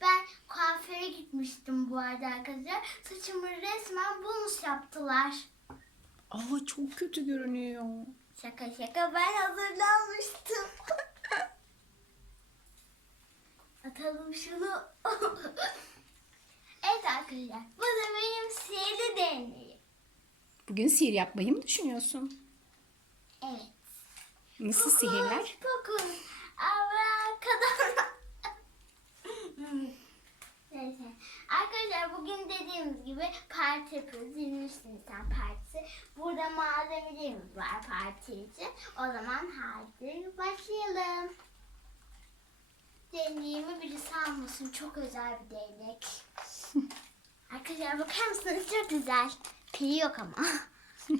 Ben kuaföre gitmiştim bu arada arkadaşlar. Saçımı resmen bonus yaptılar. Aa çok kötü görünüyor. Şaka şaka ben hazırlanmıştım. Atalım şunu. evet arkadaşlar bu da benim sihirli deneyim. Bugün sihir yapmayı mı düşünüyorsun? Evet. Nasıl sihirler? Kokun. Abrakadabra. Arkadaşlar bugün dediğimiz gibi parti yapıyoruz. 23 Nisan partisi. Burada malzemelerimiz var parti için. O zaman hadi başlayalım. Deneyimi birisi almasın. Çok özel bir değnek. Arkadaşlar bakar mısınız? Çok güzel. Pili yok ama.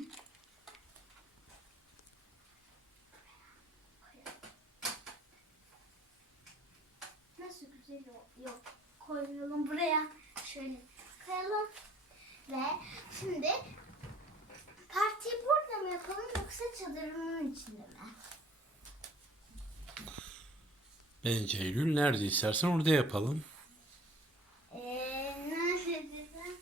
Nasıl güzel o- yok. Koyalım buraya. Şöyle koyalım. Ve şimdi partiyi burada mı yapalım yoksa çadırımın içinde mi? Bence Eylül nerede istersen orada yapalım. Nerede dedim?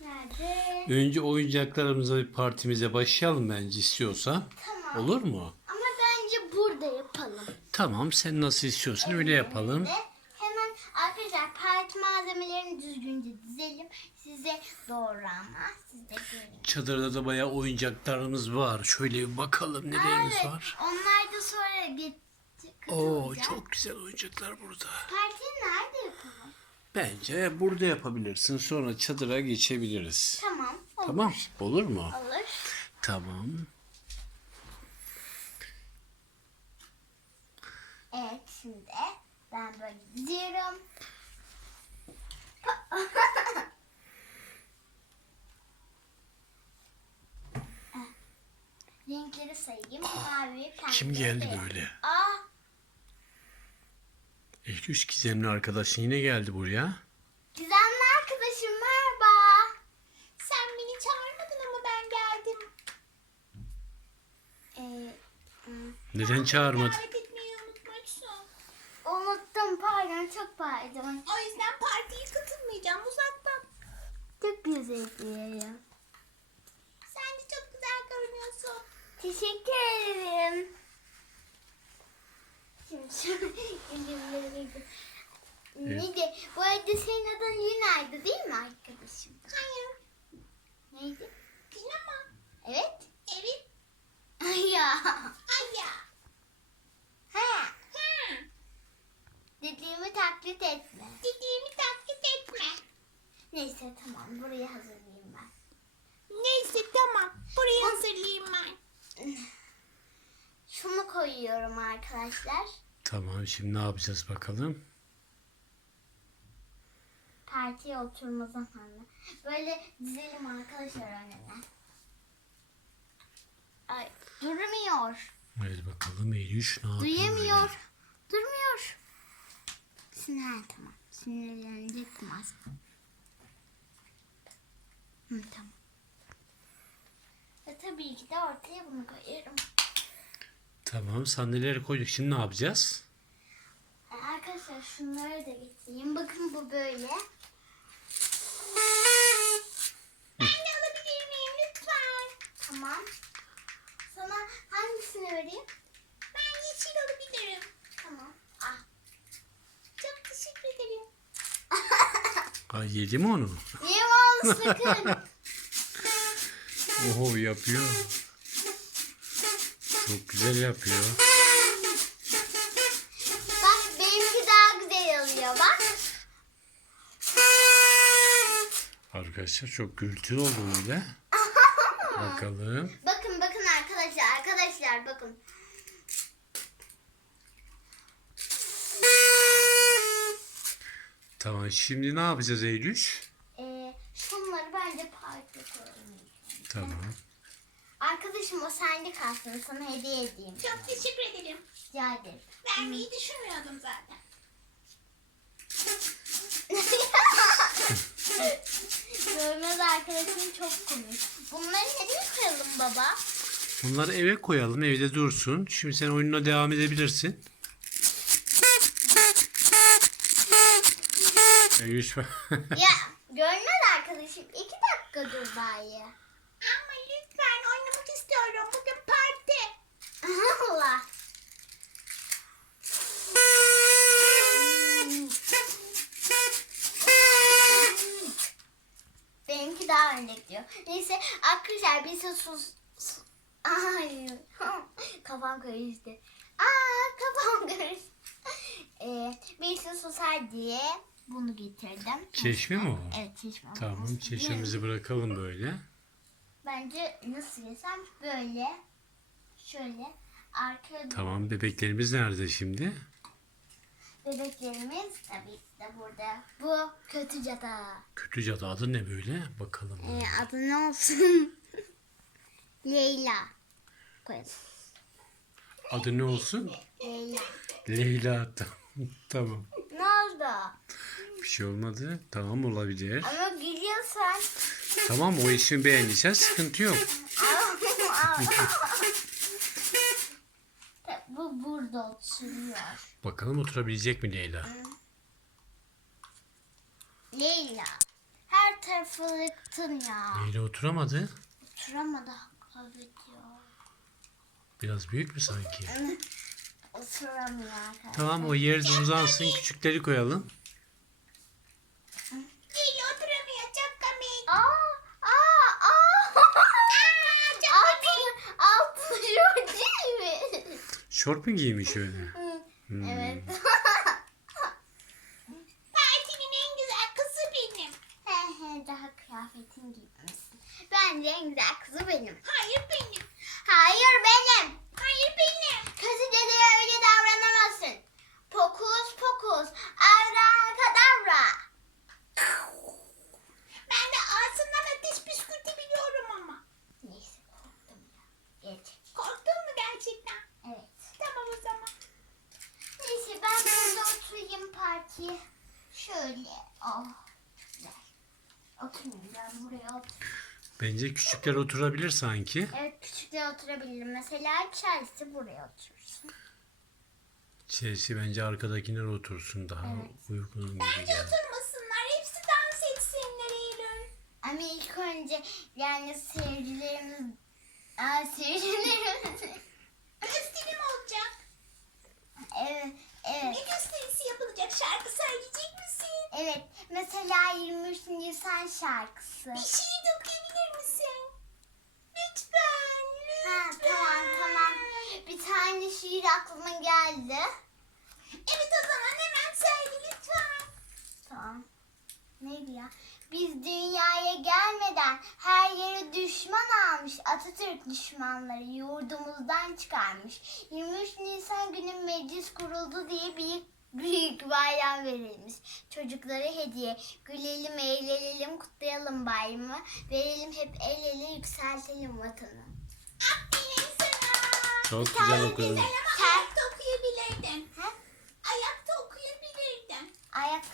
Nerede? Önce oyuncaklarımıza bir partimize başlayalım bence istiyorsan. Tamam. Olur mu? Ama bence burada yapalım. Tamam sen nasıl istiyorsan öyle yapalım. Ve hemen arkadaşlar parti malzemelerini dizelim. Size doğru ama siz de görün. Çadırda da bayağı oyuncaklarımız var. Şöyle bir bakalım nelerimiz Evet, var. Onlar da sonra get Oo çok güzel oyuncaklar burada. Partiyi nerede yapalım? Bence burada yapabilirsin. Sonra çadıra geçebiliriz. Tamam. Olur. Tamam. Olur mu? Olur. Tamam. Evet şimdi ben böyle diziyorum. Renkleri sayayım. Mavi, pembe. Kim geldi beyaz. böyle? Aa, Eylül gizemli arkadaşın yine geldi buraya. gizemli arkadaşım merhaba. Sen beni çağırmadın ama ben geldim. Ee, Neden çağırmadın? Çok pardon. O yüzden partiye katılmayacağım uzaktan. Çok güzel diyorum. Sen de çok güzel görünüyorsun. Teşekkür ederim. Şimdi Neydi? Bu arada senin adın Luna'ydı değil mi arkadaşım? Hayır. Neydi? Dinama. Evet. Evet. Ay ya. Ay ya. Ha. Dediğimi taklit etme. Dediğimi taklit etme. Neyse tamam burayı hazırlayayım ben. Neyse tamam. Burayı hazırlayayım ben. Şunu koyuyorum arkadaşlar. Tamam şimdi ne yapacağız bakalım. Partiye oturma zamanı. Böyle dizelim arkadaşlar önüne. Ay durmuyor. Evet bakalım Eylül ne yapıyor? Duyamıyor. Durmuyor. Sinir tamam. Sinirlenecektim az. Hı, tamam. Ve tabii ki de ortaya bunu koyuyorum. Tamam sandalyeleri koyduk. Şimdi ne yapacağız? Ee, Arkadaşlar şunları da getireyim. Bakın bu böyle. Ben de alabilir miyim lütfen? Tamam. Sana hangisini vereyim? Ben yeşil alabilirim. Tamam. Ederim. Ay yedi mi onu? Niye sakın? Oho yapıyor. Çok güzel yapıyor. Bak benimki daha güzel oluyor bak. Arkadaşlar çok gürültülü oldu öyle. Bakalım. Bakın bakın arkadaşlar arkadaşlar bakın. Tamam şimdi ne yapacağız Eylül? Ee, şunları bence parka koyalım. Tamam. Arkadaşım o sende kalsın sana hediye edeyim. Çok teşekkür ederim. Rica ederim. Vermeyi düşünmüyordum zaten. Görmez arkadaşım çok komik. Bunları nereye koyalım baba? Bunları eve koyalım evde dursun. Şimdi sen oyununa devam edebilirsin. Lütfen. ya görmez arkadaşım. İki dakika dur bari. Ama lütfen oynamak istiyorum. Bugün parti. Allah. Benimki daha örnek diyor. Neyse arkadaşlar biz de sus. sus- Ay kafam karıştı. Aa kafam karıştı. Ee, birisi susar diye bunu getirdim. Çeşme mi o? Evet çeşme. Tamam çeşmemizi bırakalım böyle. Bence nasıl yesem böyle şöyle arkaya Tamam bebeklerimiz nerede şimdi? Bebeklerimiz tabii ki de burada. Bu kötü cadı. Kötü cadı adı ne böyle? Bakalım. Ee, adı ne olsun? Leyla. Koyalım. Adı ne olsun? Leyla. Leyla. Tamam. Ne oldu? Bir şey olmadı. Tamam olabilir. Ama gülüyorsan. Tamam o ismi beğendiysen sıkıntı yok. Bu burada oturuyor. Bakalım oturabilecek mi Leyla? Leyla. Her tarafı yıktın ya. Leyla oturamadı. Oturamadı. Biraz büyük mü sanki? Oturamıyor arkadaşlar. Tamam o yerde uzansın küçükleri koyalım. Değil oturamıyor. Çok komik. Aa, aa, aa. Altı, altı şu değil mi? Şort mu giymiş öyle? Hmm. Evet. Partinin en güzel kızı benim. He he daha kıyafetin giymemişsin. Bence en güzel kızı benim. Hayır benim. Hayır benim. Hayır benim. Kötü dedeye öyle davranamazsın. Pokus pokus. Avra kadavra. Ben de ağzından ateş püskürtü biliyorum ama. Neyse korktum ya. Geç. Korktun mu gerçekten? Evet. Tamam o zaman. Neyse ben burada oturayım partiye. Şöyle. Oh. Güzel. Oturmayayım ben buraya otur. Bence küçükler oturabilir sanki. Evet küçükler oturabilirim. Mesela Chelsea buraya otursun. Chelsea bence arkadakiler otursun daha Evet. uygun gibi Bence geldi. oturmasınlar. Hepsi dans etsinler Eylül. Ama ilk önce yani seyircilerimiz... Aa, seyircilerimiz... Gösterim olacak. evet, evet. Ne gösterisi yapılacak? Şarkı söyleyecek misin? Evet, mesela 23 Nisan şarkısı. Bir şiir de okuyabilir misin? Lütfen. Ha, Lütfen. tamam tamam. Bir şiir aklıma geldi. Evet o zaman hemen söyle lütfen. Tamam. Neydi ya? Biz dünyaya gelmeden her yere düşman almış. Atatürk düşmanları yurdumuzdan çıkarmış. 23 Nisan günü meclis kuruldu diye büyük büyük bayram verilmiş. Çocuklara hediye. Gülelim, eğlenelim, kutlayalım bayramı. Verelim hep el ele yükseltelim vatanı. Aferin. Çok Bir güzel okudun. Güzel ama ayakta okuyabilirdin. Ha? Ayakta okuyabilirdin. Ayak,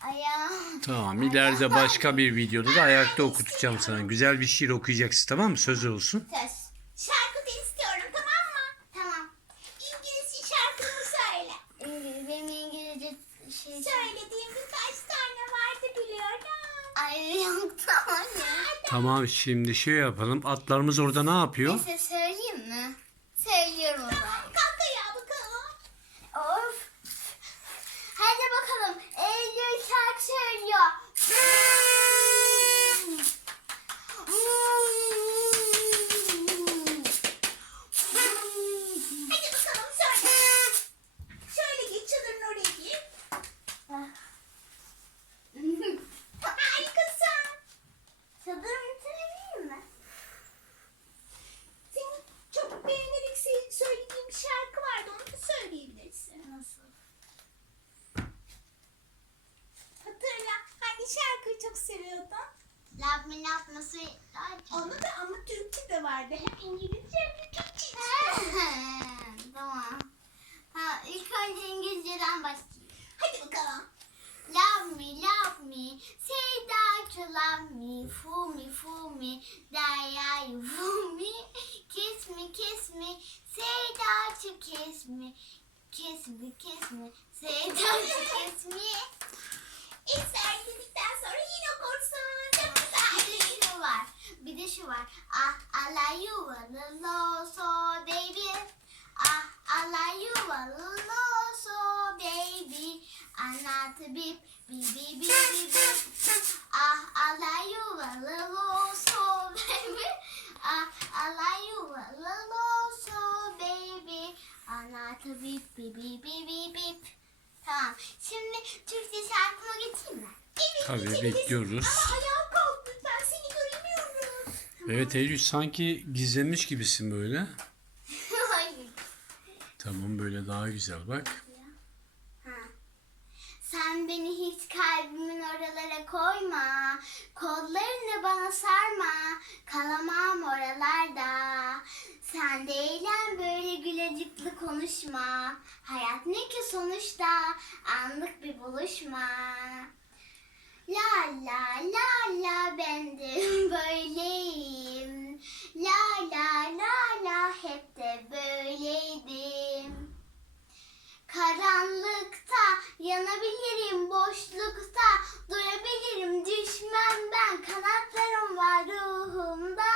ayağım. Tamam ileride başka bir videoda da ayakta okutacağım sana. Güzel bir şiir okuyacaksın tamam mı? Söz olsun. Söz. Şarkı da istiyorum tamam mı? Tamam. İngilizce şarkını söyle. İngiliz, benim İngilizce şey... Söylediğim birkaç tane vardı biliyorum. Ay yok tamam ya. Tamam şimdi şey yapalım. Atlarımız orada ne yapıyor? Neyse söyleyeyim mi? Söylüyorum o zaman. Kalk ayağa bakalım. Of. Hadi bakalım. Eylül şarkı söylüyor. Hadi bakalım söyle. Şöyle geç çadırın oraya gir. Harikasın. Çadırı bitirebilir mi? Senin çok beğenerek se- söylediğin bir şarkı vardı. Onu da söyleyebilirsin. Nasıl? Hatırla. Hangi şarkıyı çok seviyordun? Love me love me sweet Onu da ama Türkçe de vardı. Hem İngilizce hem de Türkçe. tamam. Ha, ilk önce İngilizceden başlayayım. Hadi bakalım. Love me, love me, say that you love me, fool me, fool me, that you fool me, kiss me, kiss me, say that you kiss me, kiss me, kiss me, say that you kiss me. İsterdi sonra yine okursun. Çok Bir güzel. de şu var. Bir de şu var. Ah, I like you a little so baby. Ah, I like you a little so baby. I'm not a beep, beep, beep, beep, beep, beep. Ah, I like you a little so baby. Ah, I like you a little so baby. I'm not a beep, beep, beep, beep, beep, beep. Tamam. Şimdi Türkçe şarkıma geçeyim mi? Tabii, bekliyoruz. Ama ayağa kalk lütfen seni göremiyorum. Evet Eylül sanki gizlenmiş gibisin böyle. Hayır. Tamam böyle daha güzel bak. Ha. Sen beni hiç kalbimin oralara koyma. Kollarını bana sarma. Kalamam oralarda. Sen de eğlen böyle gülecikli konuşma. Hayat ne ki sonuçta anlık bir buluşma. La la la la ben de böyleyim. La la la la hep de böyleydim. Karanlıkta yanabilirim, boşlukta durabilirim, düşmem ben. Kanatlarım var ruhumda.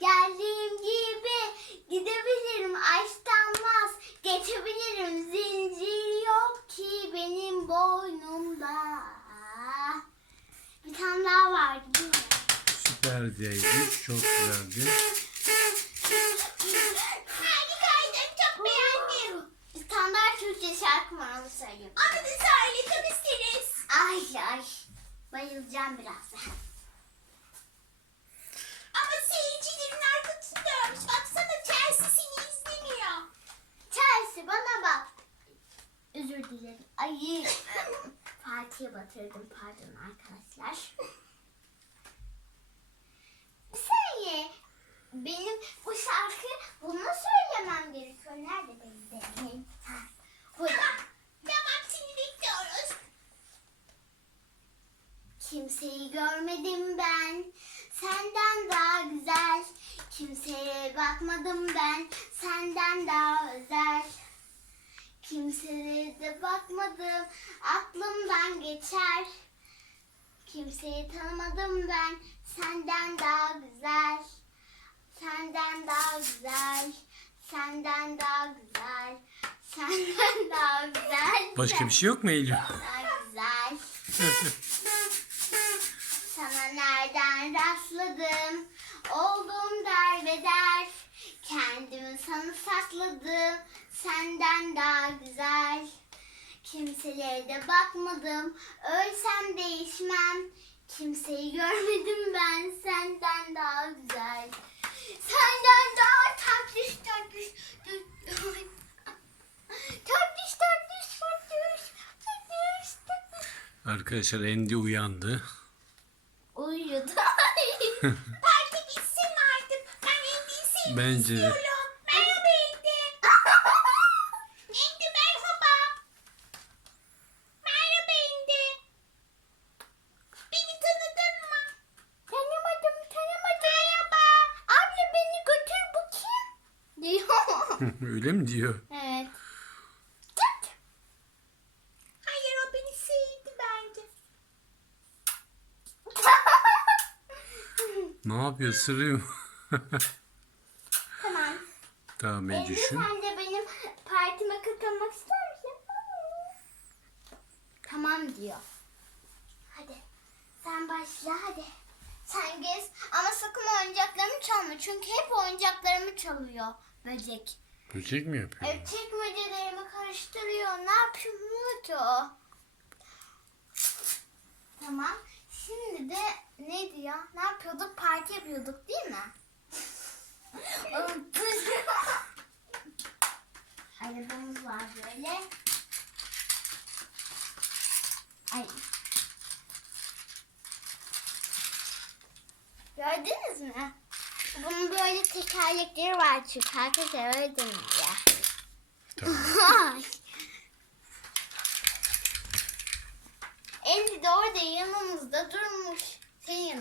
Geldiğim gibi gidebilirim, aştanmaz geçebilirim. Zincir yok ki benim boynumda. Bir tane daha vardı değil mi? Süperdi Eylül. Çok güzeldi. Harikaydın. Çok beğendim. Daha Türkçe şarkı onu söyleyeyim. Da söyle. Çok isteriz. Ay ay. Bayılacağım birazdan. Ama seyircilerin arkasını dönmüş. Baksana Chelsea seni izlemiyor. Chelsea bana bak. Özür dilerim. Ay Fatih'e batırdım pardon arkadaşlar. Bir saniye. Benim bu şarkı bunu söylemem gerekiyor. Nerede benim benim? Ha, burada. Tamam seni bekliyoruz. Kimseyi görmedim ben senden daha güzel. Kimseye bakmadım ben senden daha özel. Kimseye de bakmadım aklımdan geçer. Kimseyi tanımadım ben senden daha güzel. Senden daha güzel. Senden daha güzel. Senden daha güzel. Başka bir şey yok mu Eylül? Daha güzel. Sana nereden rastladım? Oldum derbeder. Kendimi sana sakladım. Senden daha güzel. Kimselere de bakmadım. Ölsem değişmem. Kimseyi görmedim ben senden daha güzel. Senden daha tatlış tatlış. Arkadaşlar Andy uyandı. Bitsin mi artık? Ben sevmek Bence de. istiyorum. Merhaba Andy. Andy merhaba. Merhaba Andy. Beni tanıdın mı? tanımadım tanımadım. Merhaba. Abla beni götür bu kim? Diyor. Öyle mi diyor? evet. Tut. Hayır o beni sevdi bence. Ne yapıyor? Sırıyor. tamam. tamam Ece Eylül'cüğüm. sen de benim partime katılmak ister misin? Tamam diyor. Hadi. Sen başla hadi. Sen gez ama sakın oyuncaklarımı çalma. Çünkü hep oyuncaklarımı çalıyor böcek. Böcek mi yapıyor? Ev çekmecelerimi karıştırıyor. Ne yapıyor ki o? Tamam. Şimdi de ne diyor? Ne yapıyorduk? Parti yapıyorduk değil mi? Unuttum. Arabamız var böyle. Ay. Gördünüz mü? Bunun böyle tekerlekleri var çünkü arkadaşlar öyle deniyor.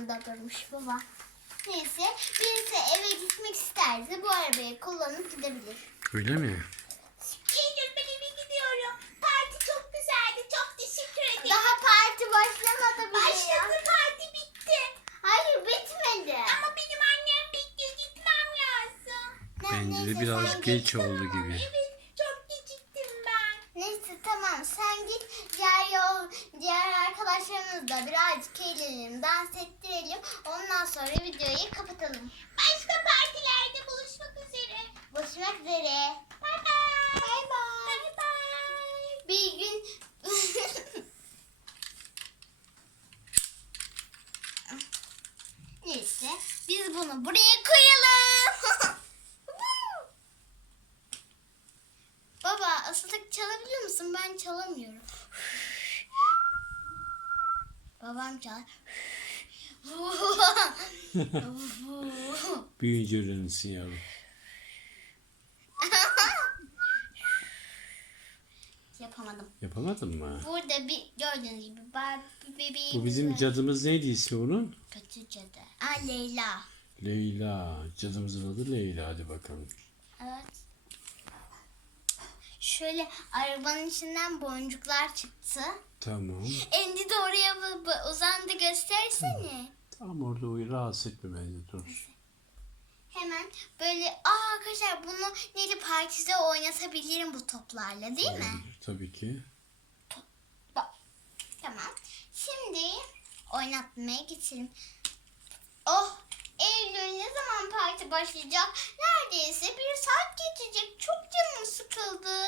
arabada durmuş baba. Neyse birisi eve gitmek isterse bu arabayı kullanıp gidebilir. Öyle mi? Eylül ben eve gidiyorum. Parti çok güzeldi. Çok teşekkür ederim. Daha parti başlamadı bile. Başladı parti bitti. Hayır bitmedi. Ama benim annem bekliyor gitmem lazım. Bence neyse, biraz geç oldu gibi. Evet. Bunu buraya koyalım. Baba ıslık çalabiliyor musun? Ben çalamıyorum. Babam çal. Büyüyünce öğrenirsin yavrum. Yapamadım. Yapamadın mı? Burada bir gördüğünüz gibi Barbie bebeğimiz Bu bizim cadımız neydi ismi onun? Kötü cadı. Aa Leyla. Leyla. Cadımızın adı Leyla. Hadi bakalım. Evet. Şöyle arabanın içinden boncuklar çıktı. Tamam. Endi de oraya uzandı göstersene. Tam orada uyu rahatsız etme bence dur. Hemen böyle aa arkadaşlar bunu Neli Partisi'de oynatabilirim bu toplarla değil mi? Olabilir, Tabii ki. Bak. Tamam. Şimdi oynatmaya geçelim. Oh Eylül ne zaman parti başlayacak? Neredeyse bir saat geçecek. Çok canım sıkıldı.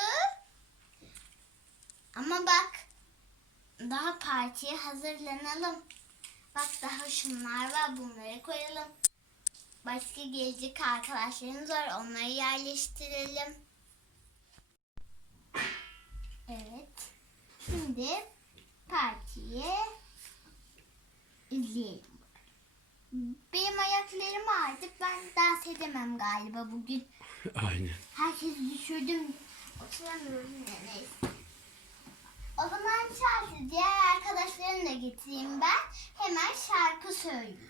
Ama bak daha partiye hazırlanalım. Bak daha şunlar var bunları koyalım. Başka gelecek arkadaşlarımız var onları yerleştirelim. Evet. Şimdi partiye izleyelim. Benim ayaklarım ağrıdı. Ben dans edemem galiba bugün. Aynen. Herkes düşürdüm. Oturamıyorum neyse. O zaman şarkı diğer arkadaşlarını da getireyim ben. Hemen şarkı söyleyeyim.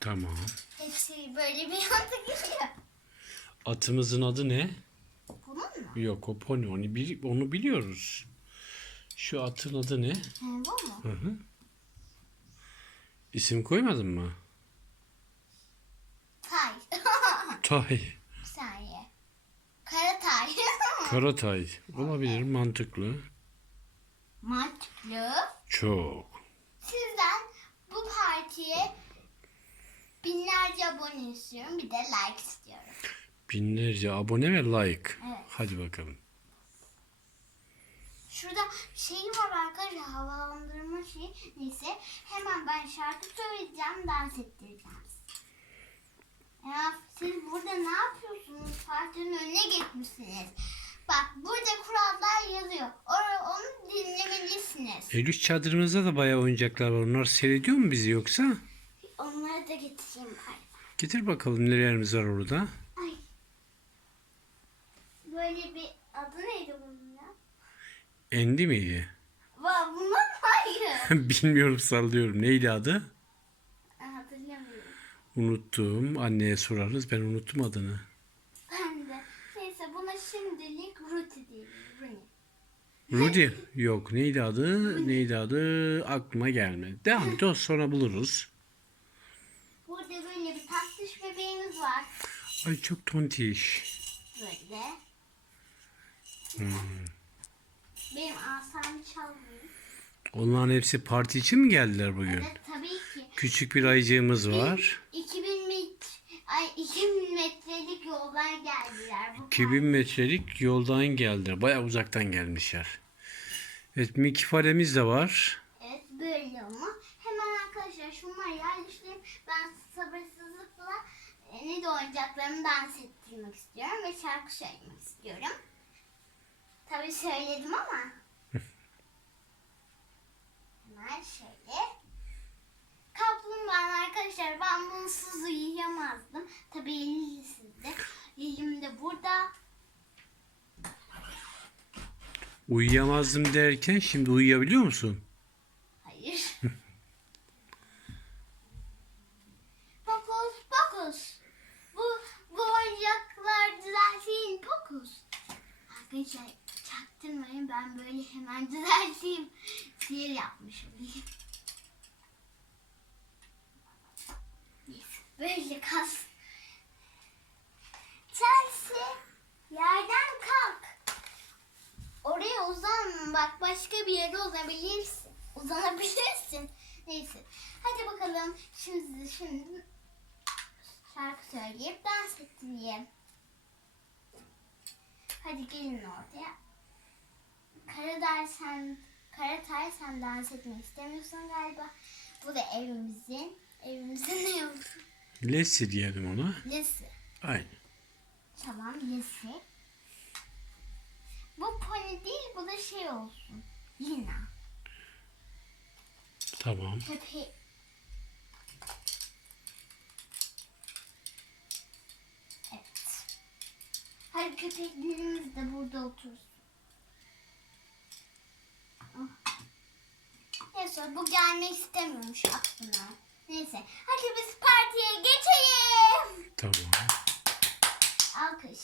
Tamam. Hepsi böyle bir anda geliyor. Atımızın adı ne? Bunun mu? Yok o pony. Onu, bili- onu biliyoruz. Şu atın adı ne? He, bu mu? Hı hı. İsim koymadın mı? Tay. Tay. bir saniye. Karatay. Karatay. Olabilir mantıklı. Mantıklı. Çok. Sizden bu partiye binlerce abone istiyorum. Bir de like istiyorum. Binlerce abone ve like. Evet. Hadi bakalım. Şurada şey var arkadaşlar havalandırma şeyi. Neyse hemen ben şarkı söyleyeceğim dans ettireceğim. Ya siz burada ne yapıyorsunuz? Partinin önüne geçmişsiniz. Bak burada kurallar yazıyor. Or onu dinlemelisiniz. Eylül çadırımızda da bayağı oyuncaklar var. Onlar seyrediyor mu bizi yoksa? Onları da getireyim bari. Getir bakalım nelerimiz var orada. Ay. Böyle bir adı neydi bunun ya? Endi miydi? Va bunun hayır. Bilmiyorum sallıyorum. Neydi adı? Hatırlamıyorum. Unuttum. Anneye sorarız. Ben unuttum adını. Ben de. Neyse buna şimdilik Ruti diyelim. Rudy. Yok. Neydi adı? Neydi adı? Aklıma gelmedi. Devam et. Sonra buluruz. Burada böyle bir tatlış bebeğimiz var. Ay çok tontiş. Böyle. Benim asamı çalmıyor. Onların hepsi parti için mi geldiler bugün? Evet tabii ki. Küçük bir ayıcığımız var. 2000 met ay 2000 metrelik yoldan geldiler. Bu 2000 metrelik yoldan geldiler. Bayağı uzaktan gelmişler. Evet Mickey faremiz de var. Evet böyle ama. Hemen arkadaşlar şunları yerleştireyim. Ben sabırsızlıkla e, ne de oyuncaklarımı dans ettirmek istiyorum ve şarkı söylemek istiyorum. Tabii söyledim ama. Hemen şöyle. Kaplumbağa arkadaşlar ben bunsuz uyuyamazdım. Tabii elim sizde. Elim de burada. Uyuyamazdım derken şimdi uyuyabiliyor musun? Hayır. Fokus fokus. Bu, bu oyuncaklar düzelteyim fokus. Arkadaşlar çaktırmayın ben böyle hemen düzelteyim. Sihir böyle kas. Chelsea yerden kalk. Oraya uzan bak başka bir yere uzanabilirsin. Uzanabilirsin. Neyse. Hadi bakalım şimdi şimdi şarkı söyleyip dans ettireyim. Hadi gelin oraya. Karadağ sen, Karatay sen dans etmek istemiyorsun galiba. Bu da evimizin, evimizin ne yapıyorsun? Lesi diyelim ona. Lesi. Aynen. Tamam Lesi. Bu pony değil bu da şey olsun. Lina. Tamam. Köpeği. Evet. Hadi köpeklerimiz de burada otursun. Ah. Neyse bu gelmek istemiyormuş aklına. Neyse hadi biz partiye geçelim. Tamam. Alkış.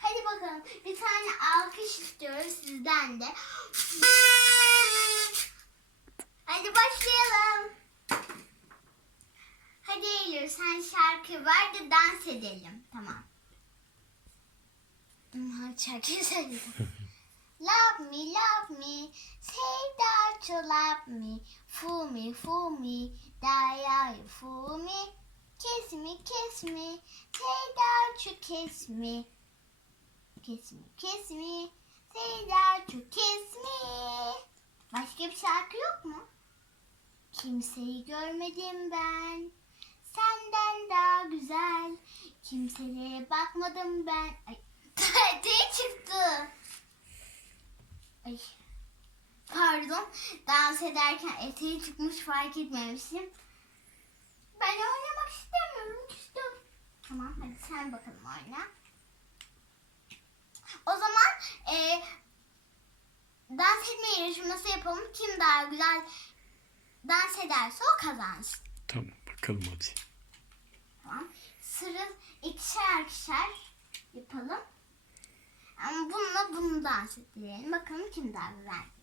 Hadi bakalım bir tane alkış istiyoruz sizden de. Hadi başlayalım. Hadi Eylül sen şarkı ver de dans edelim. Tamam. Şarkıyı söyledim. love me, love me, say that you love me. Fool me, fool me, kiss me, say that you kiss me. Kiss me, kiss me, say that you kiss me. Başka bir şarkı yok mu? Kimseyi görmedim ben. Senden daha güzel. Kimselere bakmadım ben. Ay, çıktı. Ay. Pardon. Dans ederken eteği çıkmış fark etmemişim. Ben oynamak istemiyorum. Küstüm. Tamam hadi sen bakalım oyna. O zaman e, dans etme yarışması yapalım. Kim daha güzel dans ederse o kazansın. Tamam bakalım hadi. Tamam. Sıra ikişer ikişer yapalım. Ama bununla bunu dans ettirelim. Bakalım kim daha güzel.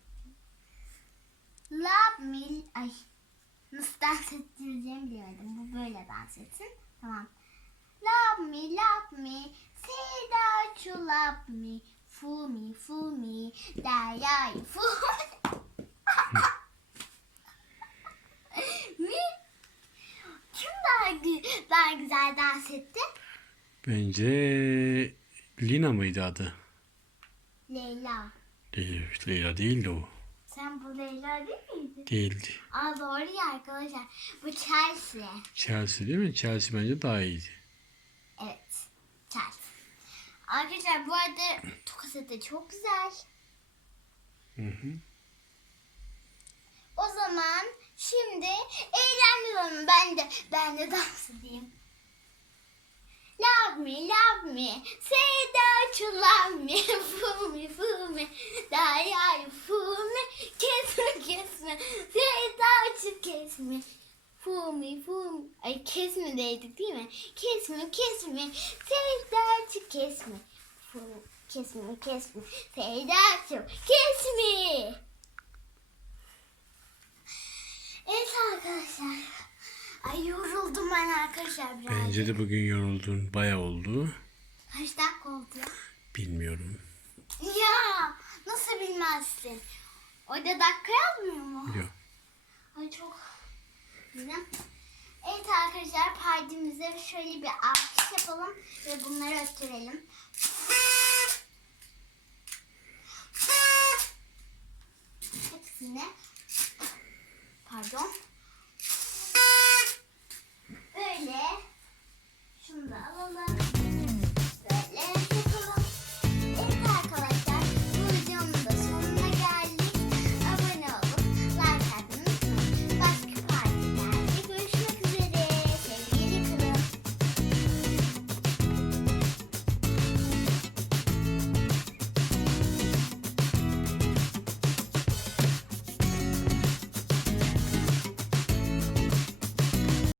Love me. Ay. Nasıl dans ettireceğimi bilemedim. Bu böyle dans etsin. Tamam. Love me, love me. Say that you love me. Fool me, fool me. Die, die, fool. ne? Kim daha, daha güzel dans etti? Bence Lina mıydı adı? Leyla. Leyla, Leyla değildi o. Sen bu Leyla değil miydin? Değildi. Aa doğru ya arkadaşlar. Bu Chelsea. Chelsea değil mi? Chelsea bence daha iyiydi. Evet. Chelsea. Arkadaşlar bu arada tokası da çok güzel. Hı hı. O zaman şimdi eğlenmiyorum. Ben de ben de dans edeyim. Love me, love me, say that you love me, fool me, fool me, die, die, fool me, kiss me, kiss me, say that you kiss me, fool me, fool me. Ay kiss me dedik değil mi? Kiss me, kiss me, say that you kiss me, fool, kiss me, kiss me, say that you kiss me. Evet arkadaşlar. Ay yoruldum ben arkadaşlar biraz. Bence de bugün yoruldun. Bayağı oldu. Kaç dakika oldu? Bilmiyorum. Ya nasıl bilmezsin? Orada dakika yazmıyor mu? Yok. Ay çok güzel. Evet arkadaşlar partimize şöyle bir alkış yapalım ve bunları öttürelim. Hepsine